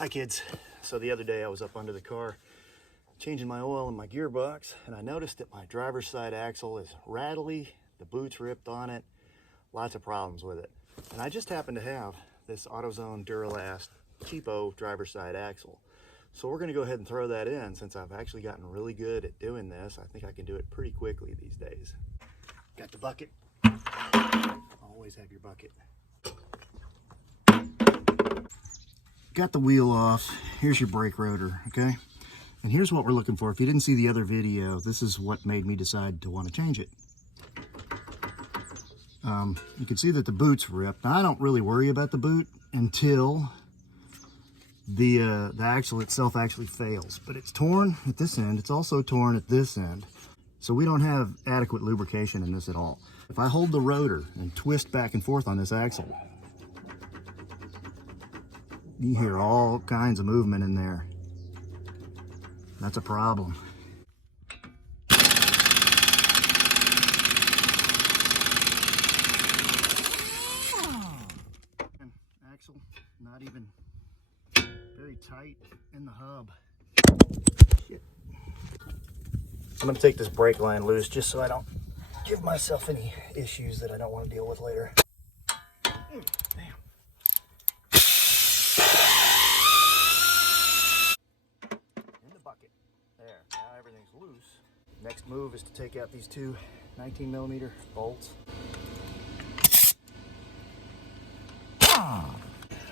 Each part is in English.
Hi kids. So the other day I was up under the car changing my oil in my gearbox, and I noticed that my driver's side axle is rattly, the boot's ripped on it, lots of problems with it. And I just happen to have this AutoZone Duralast cheapo driver's side axle. So we're gonna go ahead and throw that in. Since I've actually gotten really good at doing this, I think I can do it pretty quickly these days. Got the bucket. Always have your bucket. Got the wheel off. Here's your brake rotor, okay? And here's what we're looking for. If you didn't see the other video, this is what made me decide to want to change it. You can see that the boot's ripped. Now, I don't really worry about the boot until the axle itself actually fails. But it's torn at this end. It's also torn at this end. So we don't have adequate lubrication in this at all. If I hold the rotor and twist back and forth on this axle, you hear all kinds of movement in there. That's a problem. Axle, not even very tight in the hub. Shit. I'm gonna take this brake line loose just so I don't give myself any issues that I don't want to deal with later. Damn. There, now everything's loose. Next move is to take out these two 19mm bolts.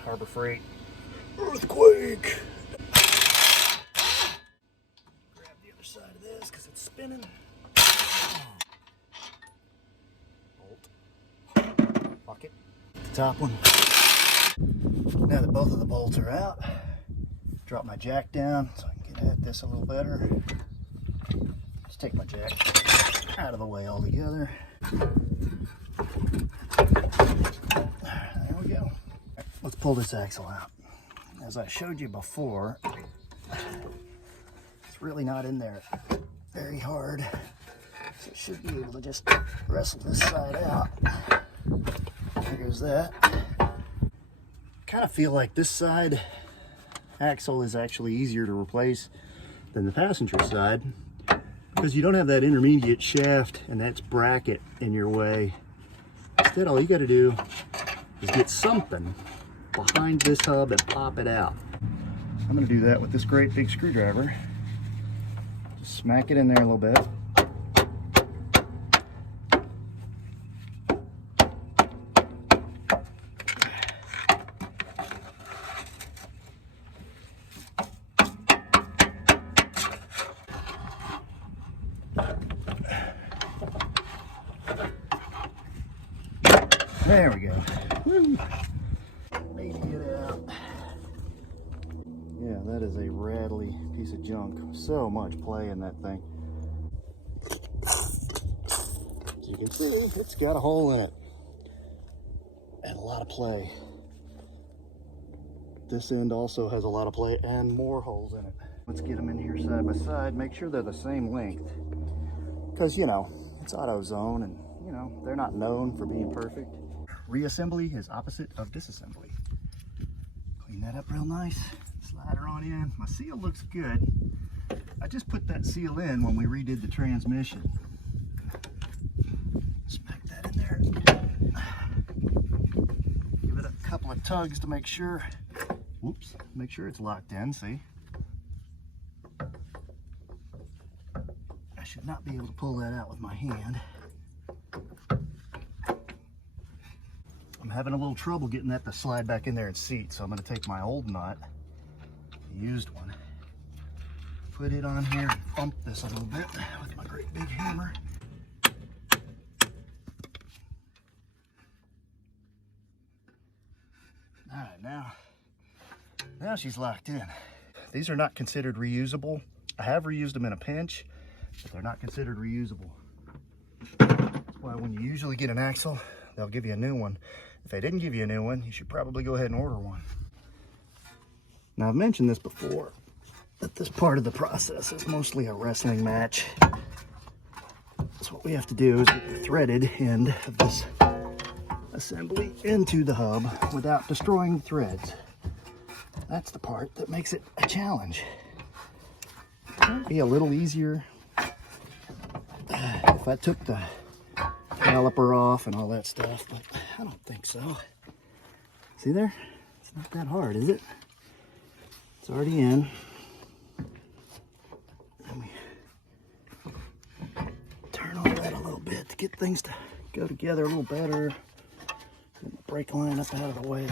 Harbor Freight earthquake. Grab the other side of this because it's spinning. Bolt. Bucket. The top one. Now that both of the bolts are out, drop my jack down so I can get at this a little better. Just take my jack out of the way altogether. There we go. Let's pull this axle out. As I showed you before, it's really not in there very hard. So it should be able to just wrestle this side out. There goes that. Kind of feel like this side axle is actually easier to replace than the passenger side because you don't have that intermediate shaft and that bracket in your way. Instead, all you got to do is get something behind this hub and pop it out. I'm going to do that with this great big screwdriver. Just smack it in there a little bit. There we go. Woo. Mating it out. Yeah, that is a rattly piece of junk. So much play in that thing. As you can see, it's got a hole in it. And a lot of play. This end also has a lot of play and more holes in it. Let's get them in here side by side. Make sure they're the same length. Because, you know, it's AutoZone and, you know, they're not known for being perfect. Reassembly is opposite of disassembly. Clean that up real nice. Slide her on in. My seal looks good. I just put that seal in when we redid the transmission. Smack that in there. Give it a couple of tugs to make sure. Whoops. Make sure it's locked in. See? I should not be able to pull that out with my hand. I'm having a little trouble getting that to slide back in there and seat, so I'm going to take my old nut, the used one, put it on here and bump this a little bit with my great big hammer. All right, now she's locked in. These are not considered reusable. I have reused them in a pinch, but they're not considered reusable. That's why when you usually get an axle, they'll give you a new one. If they didn't give you a new one, you should probably go ahead and order one. Now, I've mentioned this before, that this part of the process is mostly a wrestling match. So what we have to do is get the threaded end of this assembly into the hub without destroying the threads. That's the part that makes it a challenge. It might be a little easier if I took the caliper off and all that stuff, but I don't think so. See there? It's not that hard, is it? It's already in. Let me turn on that a little bit to get things to go together a little better. Get the brake line up out of the way.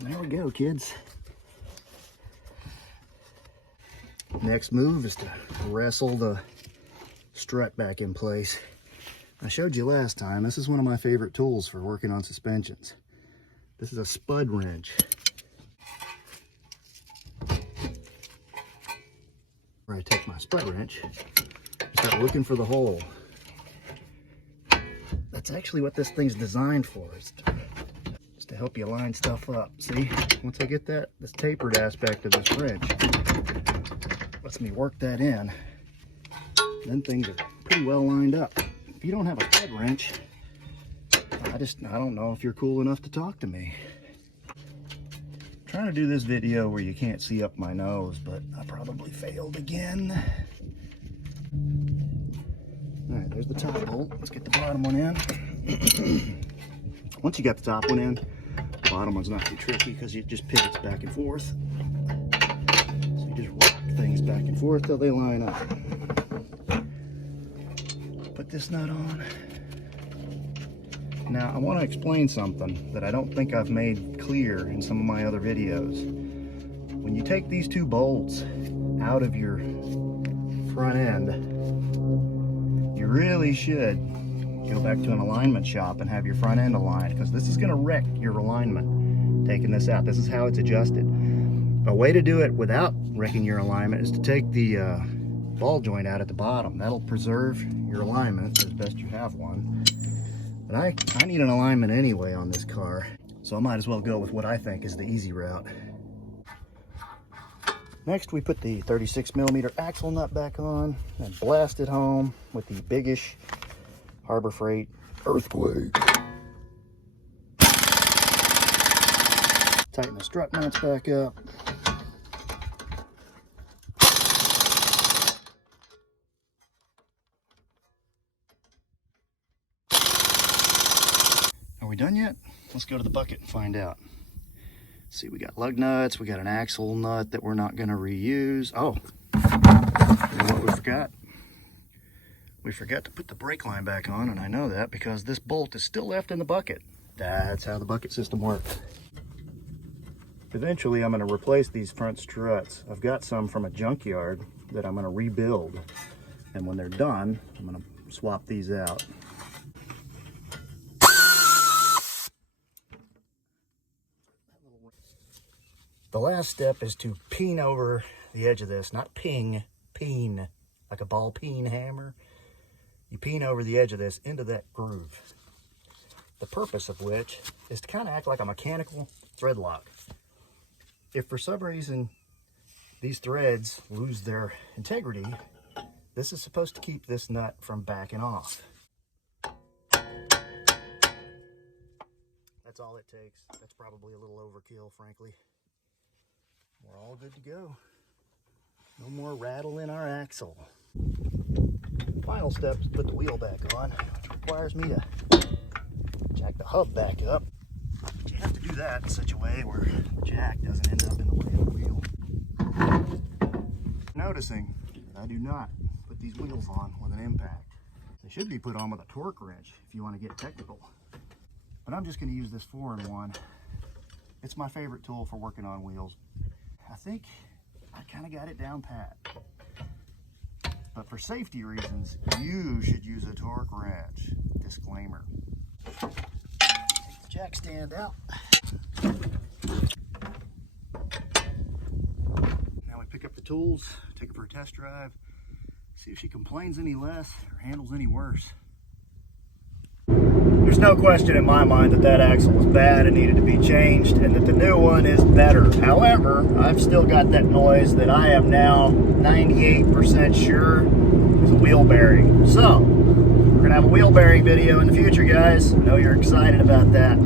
There we go, kids. Next move is to wrestle the strut back in place. I showed you last time, this is one of my favorite tools for working on suspensions. This is a spud wrench. Where I take my spud wrench, start looking for the hole. That's actually what this thing's designed for. It's to help you line stuff up. See, once I get this tapered aspect of this wrench, lets me work that in, then things are pretty well lined up. If you don't have a spud wrench, I don't know if you're cool enough to talk to me. I'm trying to do this video where you can't see up my nose, but I probably failed again. All right, there's the top bolt. Let's get the bottom one in. Once you got the top one in, the bottom one's not too tricky because it just pivots back and forth. So you just rock things back and forth till they line up. Put this nut on. Now I want to explain something that I don't think I've made clear in some of my other videos. When you take these two bolts out of your front end, you really should go back to an alignment shop and have your front end aligned, because this is going to wreck your alignment taking this out. This is how it's adjusted. A way to do it without wrecking your alignment is to take the ball joint out at the bottom. That'll preserve your alignment as best you have one. But I need an alignment anyway on this car, so I might as well go with what I think is the easy route. Next, we put the 36mm axle nut back on and blast it home with the biggish Harbor Freight Earthquake. Tighten the strut nuts back up. Are we done yet? Let's go to the bucket and find out. See, we got lug nuts, we got an axle nut that we're not going to reuse. Oh, you know what we forgot? We forgot to put the brake line back on, and I know that because this bolt is still left in the bucket. That's how the bucket system works. Eventually, I'm going to replace these front struts. I've got some from a junkyard that I'm going to rebuild, and when they're done, I'm going to swap these out. The last step is to peen over the edge of this, not ping, peen, like a ball peen hammer. You peen over the edge of this into that groove. The purpose of which is to kind of act like a mechanical thread lock. If for some reason these threads lose their integrity, this is supposed to keep this nut from backing off. That's all it takes. That's probably a little overkill, frankly. We're all good to go. No more rattle in our axle. Final step is to put the wheel back on, which requires me to jack the hub back up. But you have to do that in such a way where the jack doesn't end up in the way of the wheel. Noticing that I do not put these wheels on with an impact. They should be put on with a torque wrench if you want to get technical. But I'm just going to use this 4-in-1. It's my favorite tool for working on wheels. I think I kind of got it down pat. But for safety reasons, you should use a torque wrench. Disclaimer. Take the jack stand out. Now we pick up the tools, take her for a test drive, see if she complains any less or handles any worse. There's no question in my mind that that axle was bad and needed to be changed, and that the new one is better. However, I've still got that noise that I am now 98% sure is a wheel bearing. So, we're going to have a wheel bearing video in the future, guys. I know you're excited about that.